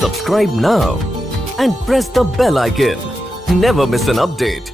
Subscribe now and press the bell icon. Never miss an update.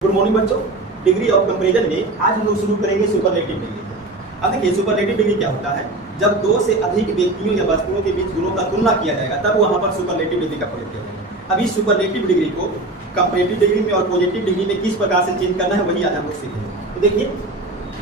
Good morning बच्चों। Degree of comparison में आज हम लोग शुरू करेंगे सुपरलेटिव डिग्री। अब देखिए सुपरलेटिव डिग्री क्या होता है। जब दो से अधिक व्यक्तियों या वस्तुओं के बीच गुणों का तुलना किया जाएगा तब वहां पर सुपरलेटिव डिग्री का प्रयोग किया जाएगा। अब इस सुपरलेटिव डिग्री को कंपैरेटिव डिग्री में और पॉजिटिव डिग्री में किस प्रकार से चेंज करना है वही आज हम लोग सीखेंगे। तो देखिए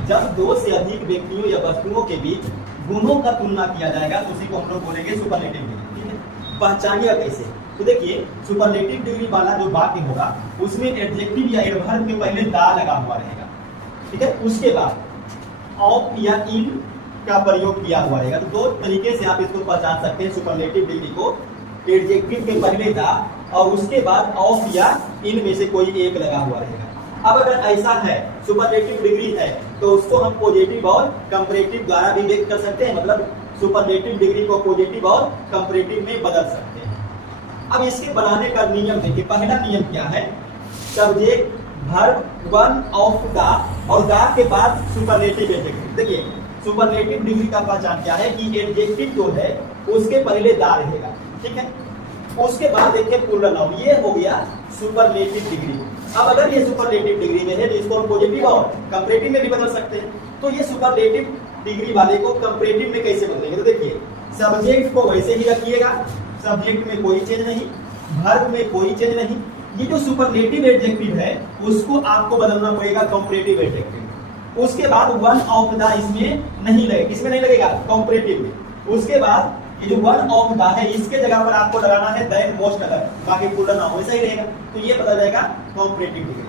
जब दो से अधिक व्यक्तियों या वस्तुओं के बीच गुणों का तुलना किया जाएगा तो उसी को हम लोग बोलेंगे सुपरलेटिव डिग्री। ठीक है, पहचानिएगा कैसे। तो देखिए सुपरलेटिव डिग्री वाला जो वाक्य होगा उसमें एडजेक्टिव या एडवर्ब के पहले दा लगा हुआ रहेगा। ठीक है, उसके बाद ऑफ या इन का प्रयोग किया हुआ रहेगा। तो दो तरीके से आप इसको पहचान सकते हैं सुपरलेटिव डिग्री को। एडजेक्टिव के पहले दा और उसके बाद ऑफ या इन में से कोई एक लगा हुआ रहेगा। अब अगर ऐसा है सुपरलेटिव डिग्री है तो उसको हम पॉजिटिव और कंपैरेटिव द्वारा भी व्यक्त कर सकते हैं। मतलब सुपरलेटिव डिग्री को पॉजिटिव और कंपैरेटिव में बदल सकते हैं। अब इसके बनाने का नियम देखिए। पहला नियम क्या है, subject verb one of the और द के बाद सुपरलेटिव एडजेक्टिव। देखिए सुपरलेटिव डिग्री का पहचान क्या है कि एडजेक्टिव जो है उसके पहले द रहेगा। ठीक है, उसके बाद देखिए प्लूरल नाउन। ये हो गया सुपरलेटिव डिग्री। अब अगर ये सुपरलेटिव डिग्री में है तो इसको हम पॉजिटिव और कंपैरेटिव में भी बदल सकते हैं। तो ये सुपरलेटिव डिग्री वाले को कंपैरेटिव में कैसे बदलेंगे। तो देखिए सब्जेक्ट को वैसे ही रखिएगा, सब्जेक्ट में कोई चेंज नहीं, वर्ब में कोई चेंज नहीं। ये जो सुपरलेटिव एडजेक्टिव है उसको आपको बदलना पड़ेगा कंपैरेटिव एडजेक्टिव। उसके बाद वन ऑफ द इसमें नहीं लगेगा। किसमें नहीं लगेगा? कंपैरेटिव में। उसके बाद ये जो वन ऑफ द है इसके जगह पर आपको लगाना है देन मोस्ट अदर, बाकी पूरा ना वैसा ही रहेगा। तो ये बदल जाएगा कंपैरेटिव डिग्री।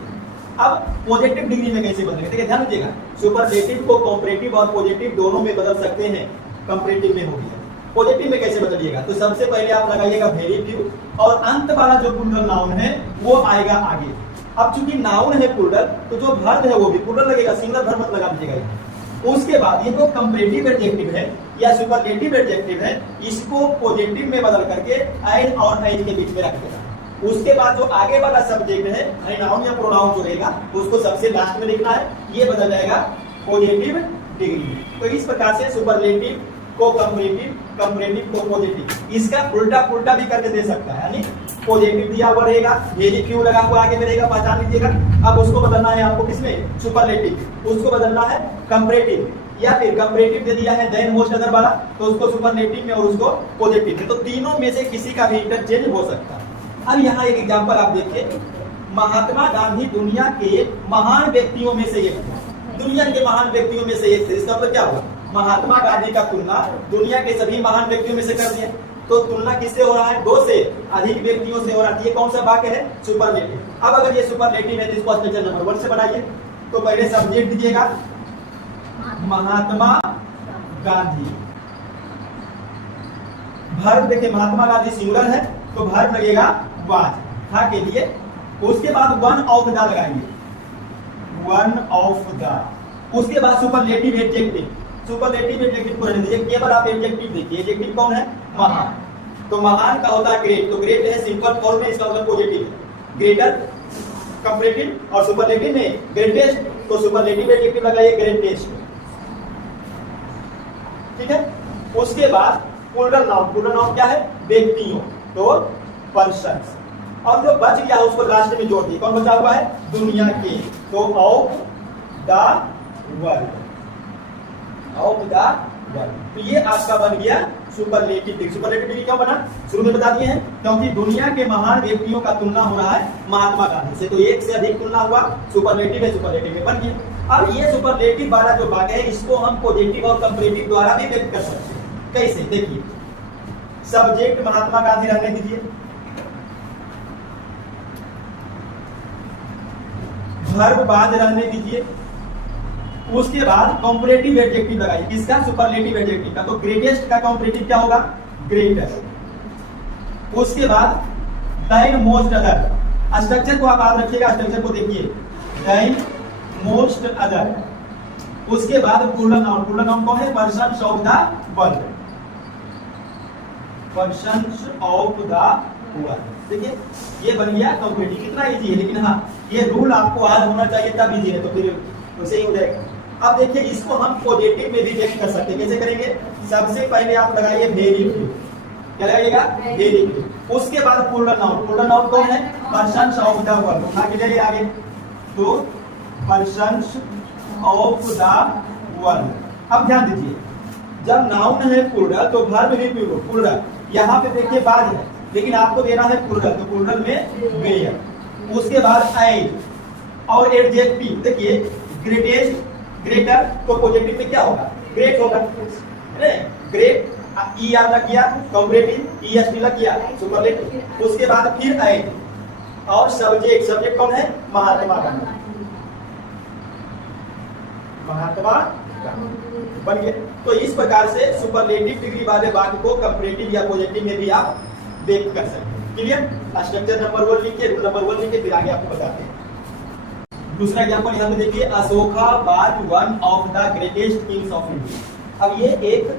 अब पॉजिटिव डिग्री में कैसे बदलेगा? देखिए ध्यान दीजिएगा, सुपरलेटिव को कंपैरेटिव और पॉजिटिव दोनों में बदल सकते हैं। कंपैरेटिव में हो गया, पॉजिटिव में कैसे बदलिएगा? तो सबसे पहले आप लगाइएगा वेरी फ्यू और अंत वाला जो प्लूरल नाउन है वो आएगा आगे। अब चूंकि नाउन है प्लूरल तो जो वर्ब है वो भी प्लूरल लगेगा, सिंगल वर्ब मत लगा दीजिएगा। उसके बाद ये जो कंपैरेटिव एडजेक्टिव है या सुपरलेटिव एडजेक्टिव है इसको पॉजिटिव में बदल करके एन और एन के बीच में रख देना। उसके बाद जो आगे वाला सब्जेक्ट है नाउन या प्रोनाउन जो रहेगा उसको सबसे लास्ट में लिखना है। ये बदल जाएगा पॉजिटिव डिग्री। तो इस प्रकार से सुपरलेटिव को कंपैरेटिव, कंपैरेटिव को पॉजिटिव, इसका उल्टा पुल्टा भी करके दे सकता है। यानी पॉजिटिव दिया हुआ रहेगा, वेरी फ्यू लगा हुआ आगे में रहेगा, पहचान लीजिएगा। अब उसको बदलना है आपको किसमें? सुपरलेटिव। उसको बदलना है कंपैरेटिव, या फिर कंपैरेटिव दे दिया है देन मोस्ट अदर वाला तो उसको सुपरलेटिव में और उसको पॉजिटिव में। तो तीनों में से किसी का भी इंटरचेंज हो सकता है। अब यहाँ एक एग्जांपल आप देखिए, महात्मा गांधी दुनिया के महान व्यक्तियों में से एक थे। दुनिया के महान व्यक्तियों में से एक थे, इसका मतलब क्या हुआ? महात्मा गांधी का तुलना दुनिया के सभी महान व्यक्तियों में से कर दिया। तो तुलना किससे हो रहा है? दो से अधिक व्यक्तियों से हो रहा है। ये कौन सा वाक्य है? सुपरलेटिव। अब अगर ये सुपरलेटिव है तो इसको स्ट्रक्चर नंबर 1 से बनाइए। तो पहले सब्जेक्ट दीजिएगा महात्मा गांधी, वर्ब देखिए महात्मा गांधी सिंगुलर है तो वर्ब लगेगा वाज था के लिए। उसके बाद वन ऑफ द लगाएंगे, वन ऑफ द। उसके बाद सुपरलेटिव एडजेक्टिव, सुपरलेटिव एडजेक्टिव को रहने दीजिए, केवल आप एडजेक्टिव देखिए। एडजेक्टिव कौन है? महान। तो महान का होता है ग्रेट, तो ग्रेट है सिंपल फॉर्म में, इसका मतलब पॉजिटिव है। ग्रेटर कंपैरेटिव और सुपरलेटिव में ग्रेटेस्ट, तो सुपरलेटिव एडजेक्टिव लगाइए ग्रेटेस्ट। ठीक है, उसके बाद प्लूरल नाउन, प्लूरल नाउन क्या है? व्यक्तियों, तो पर्सन्स। और जो बच गया उसको लास्ट में जोड़ दिए। कौन बचा हुआ है? दुनिया के, तो of the world, of the world. तो ये आपका बन गया सुपरलेटिव डिग्री। सुपरलेटिव डिग्री क्यों बना? शुरू में बता दिए हैं, क्योंकि दुनिया के महान व्यक्तियों का तुलना हो रहा है महात्मा गांधी से, तो एक से अधिक तुलना हुआ, सुपरलेटिव है, सुपरलेटिव में बन गया। अब ये सुपरलेटिव वाला जो वाक्य है इसको हम पॉजिटिव और कंपैरेटिव द्वारा भी व्यक्त कर सकते हैं। कैसे? देखिए सब्जेक्ट महात्मा गांधी रहने दीजिए, वर्ब बाज रहने दीजिए। उसके बाद कंपैरेटिव एडजेक्टिव लगाइए। किसका? सुपरलेटिव एडजेक्टिव का। तो ग्रेटेस्ट का कंपैरेटिव क्या होगा? ग्रेटेस्ट। उसके बाद देन मोस्ट अदर। स्ट्रक्चर को आप याद रखिएगा, स्ट्रक्चर को देखिए, देन मोस्ट अदर। उसके बाद प्लूरल नाउन, प्लूरल नाउन कौन है? Persons of the world, persons of the world. देखिए ये बन गया कंपैरेटिव। कितना इजी है, लेकिन हाँ ये रूल आपको आज होना चाहिए तब इजी है, तो फिर वैसे ही हो जाएगा। अब देखिए इसको हम पॉजिटिव में भी व्यक्त कर सकते हैं। कैसे करेंगे? सबसे पहले आप लगाइए वेरी फ्यू। क्या लगाइएगा? Very few. उसके बाद प्लूरल नाउन। प्लूरल नाउन कौन है? Persons of the world. उठा के ले आगे, तो पर्सन्स ऑफ द वर्ल्ड। अब ध्यान दीजिए, जब नाउन है प्लूरल तो वर्ब भी प्लूरल। यहाँ पे देखिए बाद है, लेकिन आपको देना है प्लूरल, तो प्लूरल में वेयर। उसके बाद एज और एडजेक्टिव। देखिए ग्रेटेस्ट, ग्रेटर, तो पॉजिटिव में क्या होगा? ग्रेट होगा। ग्रेट ER लग गया, कंपैरेटिव EST लग गया, सुपरलेटिव। उसके बाद फिर एज और सब्जेक्ट। सब्जेक्ट कौन है? महात्मा गांधी। महात्मा बन गए। तो इस प्रकार से सुपरलेटिव डिग्री वाले वाक्य को कंपैरेटिव या पॉजिटिव में भी आप व्यक्त कर सकते हैं। क्लियर? स्ट्रक्चर नंबर 1 लिखिए, रूल नंबर 1 लिखिए, फिर आगे आपको बताते हैं। दूसरा एग्जांपल यहाँ पे देखिए, Ashoka was one of the greatest Kings of India. अब ये एक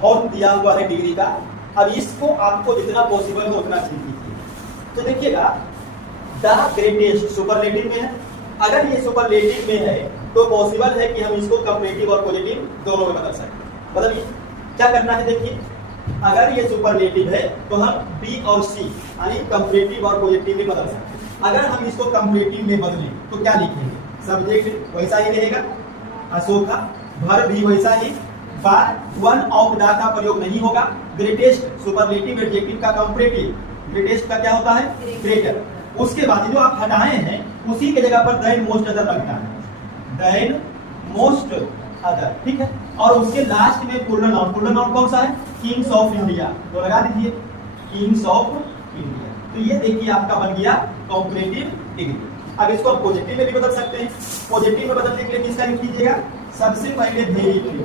फॉर्म दिया हुआ है डिग्री का। अब इसको आपको जितना पॉसिबल हो उतना सीख लीजिए। तो देखिएगा, द ग्रेटेस्ट सुपरलेटिव में है। अगर ये सुपरलेटिव में है तो पॉसिबल है कि हम इसको कंपैरेटिव और पॉजिटिव दोनों में बदल सकते। बदलिए, क्या करना है? देखिए, अगर ये सुपरलेटिव है तो हम बी और सी यानी कंपैरेटिव और पॉजिटिव में बदल सकते हैं। अगर हम इसको कंपैरेटिव में बदलें तो क्या लिखेंगे? सब्जेक्ट वैसा ही रहेगा, अशोका, वर्ब भी वैसा ही, बाद वन ऑफ द का प्रयोग नहीं होगा। ग्रेटेस्ट सुपरलेटिव एडजेक्टिव का कंपैरेटिव, ग्रेटेस्ट का क्या होता है? ग्रेटर। उसके बाद जो आप हटाए हैं उसी के जगह पर देन मोस्ट अदर लगता है, देन मोस्ट अदर। ठीक है? और उसके लास्ट में प्लूरल नाउन। प्लूरल नाउन कौन सा है? Kings of India. तो लगा दीजिए किंग्स ऑफ इंडिया। तो ये देखिए आपका बन गया कंपैरेटिव डिग्री। अब इसको आप पॉजिटिव में भी बदल सकते हैं। पॉजिटिव में बदलने के लिए किसका लिख लीजिएगा? सबसे पहले very few.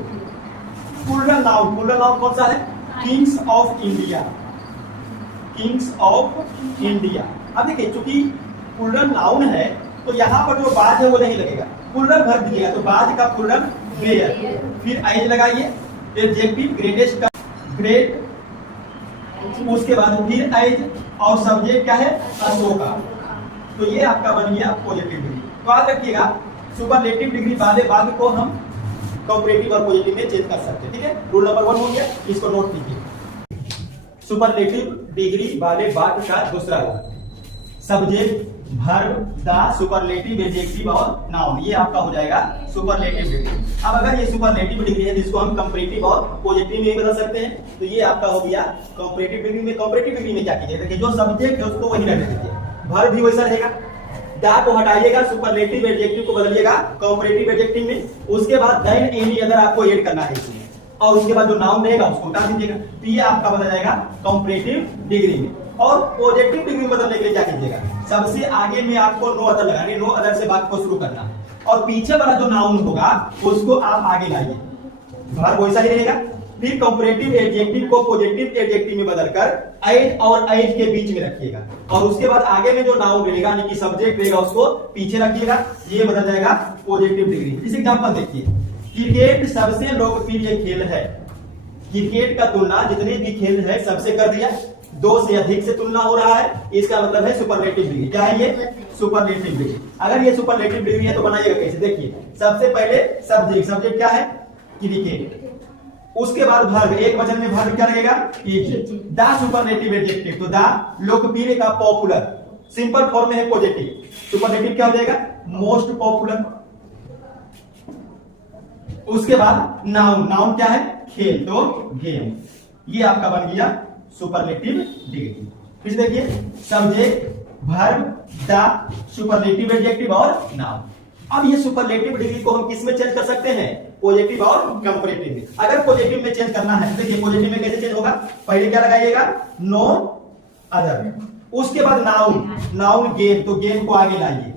Plural noun. Plural noun कौन सा है? Kings of India. Kings of India. अब देखिए, चूंकि प्लूरल नाउन है तो यहाँ पर जो बाद है वो नहीं लगेगा, प्लूरल भर दीजिएगा। तो बाद का प्लूरल वेयर, फिर एज लगाइए, एडजेक्टिव ग्रेटेस्ट का ग्रेट, उसके बाद फिर एज और सब्जेक्ट क्या है? अशोका। तो ये आपका बन गया पॉजिटिव डिग्री। तो याद रखिएगा, सुपरलेटिव डिग्री वाले वाक्य को हम कंपैरेटिव और पॉजिटिव में चेंज कर सकते हैं। ठीक है? रूल नंबर 1 हो गया, इसको नोट कीजिए। सुपरलेटिव डिग्री वाले वाक्य का दूसरा rule, subject, verb, the, superlative, adjective और नाउन। ये आपका हो जाएगा सुपरलेटिव डिग्री। अब अगर ये सुपरलेटिव डिग्री है जिसको हम कंपैरेटिव और पॉजिटिव में बदल सकते हैं, तो ये आपका हो गया कंपैरेटिव डिग्री में। कंपैरेटिव डिग्री में क्या कीजिएगा? देखिए, जो सब्जेक्ट है उसको वही रहने दीजिए, वर्ब भी वैसा रहेगा, द को हटाइएगा, सुपरलेटिव एडजेक्टिव को बदलिएगा कंपैरेटिव एडजेक्टिव में। उसके बाद देन एनी अदर आपको ऐड करना है इसमें, और उसके बाद जो नाउन रहेगा उसको हटा दीजिएगा। तो ये आपका बदल जाएगा कंपैरेटिव डिग्री में। और पॉजिटिव डिग्री में बदलने के लिए क्या कीजिएगा? सबसे आगे में आपको नो अदर लगाने, नो अदर से बात को शुरू करना है, और पीछे वाला जो नाउन होगा उसको आप आगे लाइए, वर्ब वैसा ही रहेगा। फिर कंपैरेटिव एडजेक्टिव को पॉजिटिव एडजेक्टिव में बदलकर एज और एज के बीच में रखिएगा, और उसके बाद आगे में जो नाउन रहेगा यानी कि सब्जेक्ट रहेगा उसको पीछे रखिएगा। ये बदल जाएगा पॉजिटिव डिग्री। इस एग्जांपल देखिए, क्रिकेट सबसे लोकप्रिय खेल है। क्रिकेट का तुलना जितने भी खेल है सबसे कर दिया, 2 से अधिक से तुलना हो रहा है, इसका मतलब है सुपरलेटिव डिग्री। क्या है ये? Superlative degree. अगर ये सुपरलेटिव डिग्री है तो बनाइएगा कैसे? देखिए, सबसे पहले सब्जेक्ट। सब्जेक्ट क्या है? क्रिकेट। उसके बाद वर्ब, एक वचन में वर्ब क्या लगेगा? इज। द सुपरलेटिव एडजेक्टिव, तो द लोकप्रिय का पॉपुलर, सिंपल फॉर्म में है पॉजिटिव। सुपरलेटिव क्या हो जाएगा? Most popular. उसके बाद नाउन। नाउन क्या है? खेल, तो गेम। ये आपका बन गया सुपरलेटिव डिग्री। फिर देखिए, subject, verb, the, superlative adjective और नाउन। अब ये सुपरलेटिव डिग्री को हम किस में चेंज कर सकते हैं? पॉजिटिव और कंपैरेटिव में। अगर पॉजिटिव में चेंज करना है, देखिए पॉजिटिव में कैसे चेंज होगा? पहले क्या लगाइएगा? No other. उसके बाद नाउन, नाउन गेम, तो गेम को आगे लाइए।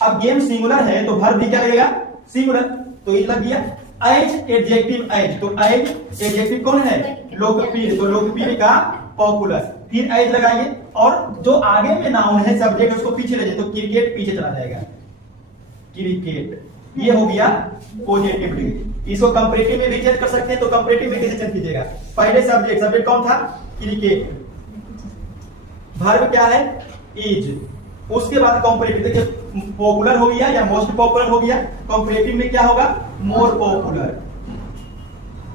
अब गेम सिंगुलर है तो वर्ब भी क्या लगेगा? सिंगुलर, तो ये लग गया। एज एडजेक्टिव, एज, तो एज एडजेक्टिव कौन है? लोकप्रिय, तो लोकप्रिय का पॉपुलर। फिर एज लगाइए, और जो आगे में नाउन है सब्जेक्ट उसको पीछे ले जाए, तो क्रिकेट पीछे चला जाएगा, क्रिकेट। ये हो गया पॉजिटिव डिग्री। इसको कंपैरेटिव में भी चेंज कर सकते हैं, तो कंपैरेटिव में कैसे चेंज कीजिएगा? पहले सब्जेक्ट, सब्जेक्ट कौन था? क्रिकेट। वर्ब क्या है? इज। उसके बाद कंपैरेटिव, देखिए पॉपुलर हो गया या मोस्ट पॉपुलर हो गया, कंपैरेटिव में क्या होगा, मोर पॉपुलर।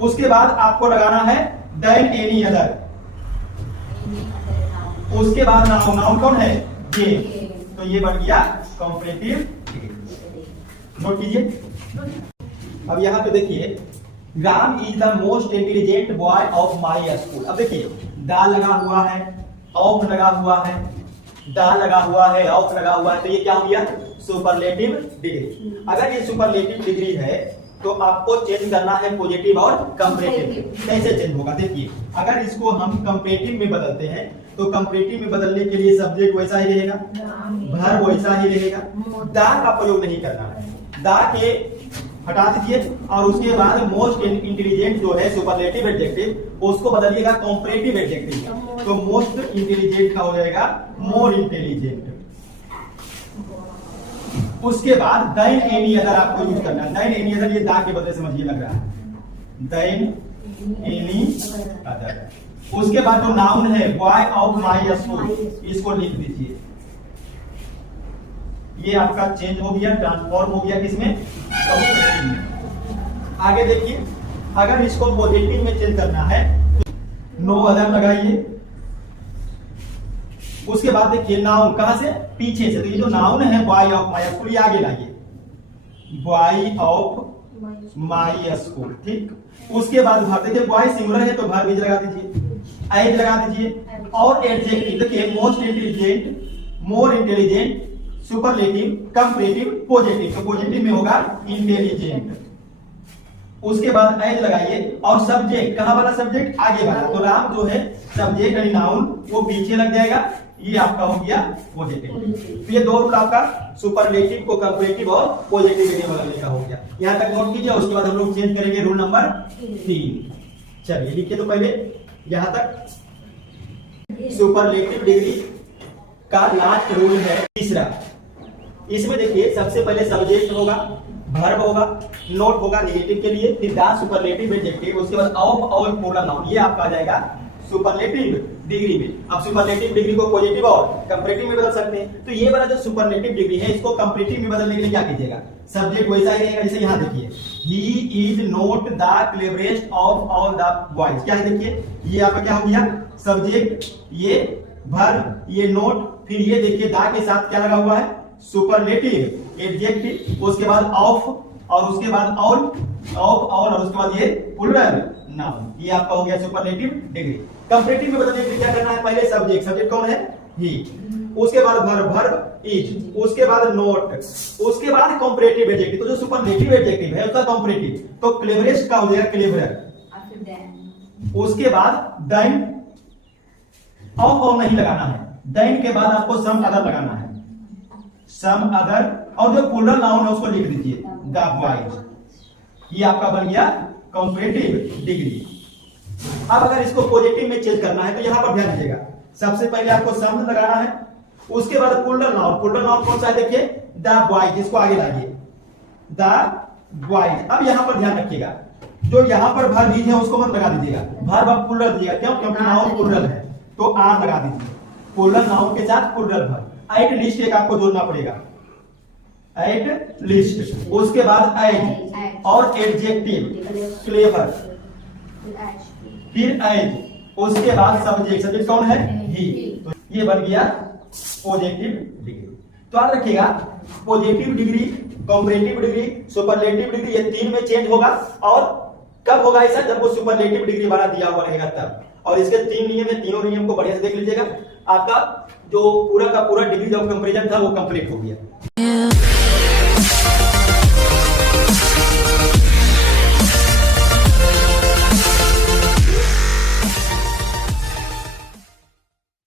उसके बाद आपको लगाना है देन एनी अदर, उसके बाद नाउन, नाउन कौन है, ये, तो ये बन गया कंपैरेटिव। नोट कीजिए। अब यहाँ पे देखिए, Ram is the most intelligent boy of my school. अब देखिए, दा लगा हुआ है, ऑफ लगा हुआ है, दा लगा हुआ है, ऑफ लगा हुआ है, तो ये क्या हो गया, सुपरलेटिव डिग्री। अगर ये सुपरलेटिव डिग्री है तो आपको चेंज करना है पॉजिटिव और कंपैरेटिव। कैसे चेंज होगा, देखिए, अगर इसको हम कंपैरेटिव में बदलते हैं तो कंपैरेटिव में बदलने के लिए सब्जेक्ट वैसा ही रहेगा, वर्ब वैसा ही रहेगा, दा का प्रयोग नहीं करना है, दा के हटा दीजिए और उसके बाद मोस्ट इंटेलिजेंट जो है सुपरलेटिव एडजेक्टिव, उसको बदलिएगा कंपैरेटिव एडजेक्टिव, तो मोस्ट इंटेलिजेंट का हो जाएगा मोर इंटेलिजेंट। उसके बाद देन एनी अदर आपको यूज करना है। देन एनी अदर, ये दा के बदले समझिए लग रहा है, देन एनी अदर। उसके बाद जो नाउन है बॉय ऑफ माई स्कूल, इसको लिख दीजिए। ये आपका चेंज हो गया, ट्रांसफॉर्म हो गया किसमें, कंपैरेटिव में। आगे देखिए, अगर इसको पॉजिटिव में चेंज करना है तो नो अदर लगाइए। उसके बाद देखिए, नाउन कहां से, पीछे से, तो ये जो नाउन है बॉय ऑफ माई स्कूल, ये आगे लाइए, बॉय ऑफ माई स्कूल, ठीक। उसके बाद वर्ब, देखिए बॉय सिंगुलर है तो वर्ब लगा दीजिए, एज लगा दीजिए, और एडजेक्टिव देखिए, most intelligent, more intelligent, superlative, comparative, positive, तो पॉजिटिव में होगा इंटेलिजेंट। उसके बाद एज लगाइए, और सब्जेक्ट, कहां वाला सब्जेक्ट, आगे वाला, तो राम जो है सब्जेक्ट यानी नाउन वो पीछे लग जाएगा, ये आपका हो गया पॉजिटिव। तो ये दो रूल आपका सुपरलेटिव को कंपैरेटिव और पॉजिटिव में बदलने का हो गया। यहां तक नोट कीजिए। उसके बाद हम लोग चेंज करेंगे रूल नंबर 3। चलिए लिखिए, तो पहले यहां तक सुपरलेटिव डिग्री का लास्ट रूल है तीसरा। इसमें देखिए, सबसे पहले सब्जेक्ट होगा, वर्ब होगा, नोट होगा नेगेटिव के लिए, फिर दा सुपरलेटिव एडजेक्टिव, उसके बाद ऑफ और प्लूरल नाउन, ये आपका आ जाएगा सुपरलेटिव डिग्री में। अब सुपरलेटिव डिग्री को पॉजिटिव और कंपैरेटिव में बदल सकते हैं, तो ये वाला जो सुपरलेटिव डिग्री है इसको कंपैरेटिव में बदलने के लिए क्या कीजिएगा, सब्जेक्ट वैसा ही रहेगा। जैसे यहाँ देखिए, he is not the cleverest of all the boys, क्या है देखिए, ये आपका क्या हो गया, सब्जेक्ट, ये वर्ब, ये नोट, फिर ये देखिए दा के साथ क्या लगा हुआ है, सुपरलेटिव एडजेक्टिव, उसके बाद ऑफ, और उसके बाद ऑफ और उसके बाद ये प्लूरल नाउन, ये आपका हो गया सुपरलेटिव डिग्री। कंपैरेटिव में बदलने के लिए क्या करना है, पहले सब्जेक्ट, सब्जेक्ट कौन है, ही, उसके बाद वर्ब, वर्ब इज, उसके बाद नोट, उसके बाद कंपैरेटिव एडजेक्टिव, तो जो सुपरलेटिव एडजेक्टिव है उसका कंपैरेटिव, तो क्लेवरेस्ट का हो जाएगा क्लेवरर, उसके बाद देन, ऑफ नहीं लगाना है, देन के बाद आपको सम अदर लगाना है, सम अदर, और जो प्लूरल नाउन है उसको लिख दीजिए द बॉयज, ये आपका बन गया कंपैरेटिव डिग्री। अब अगर इसको पॉजिटिव में चेंज करना है तो यहां पर ध्यान दीजिएगा, सबसे पहले आपको सम लगाना है, उसके बाद प्लूरल नाउन, प्लूरल नाउन कौन सा है देखिए, द बॉयज, इसको आगे लाइए, द बॉयज। अब यहां पर ध्यान रखिएगा, जो यहां पर वर्ब है उसको मत लगा दीजिएगा, वर्ब आप प्लूरल दीजिएगा, क्यों, क्योंकि नाउन प्लूरल है, तो आर लगा दीजिए, प्लूरल नाउन के साथ प्लूरल वर्ब। एट लिस्ट एक आपको जोड़ना पड़ेगा, एट लिस्ट, उसके बाद एज और एडजेक्टिव क्लेवर, फिर एज, उसके बाद सब्जेक्ट, सब्जेक्ट कौन है, ही, तो ये बन गया पॉजिटिव डिग्री। तो याद रखिएगा, positive degree, comparative degree, superlative degree, ये तीन में चेंज होगा। और कब होगा ऐसा, जब वो सुपरलेटिव डिग्री वाला दिया हुआ रहेगा तब। और इसके 3 नियम है, तीनों नियम को बढ़िया से देख लीजिएगा, आपका जो पूरा का पूरा डिग्री ऑफ कंपैरिजन था वो कंप्लीट हो गया।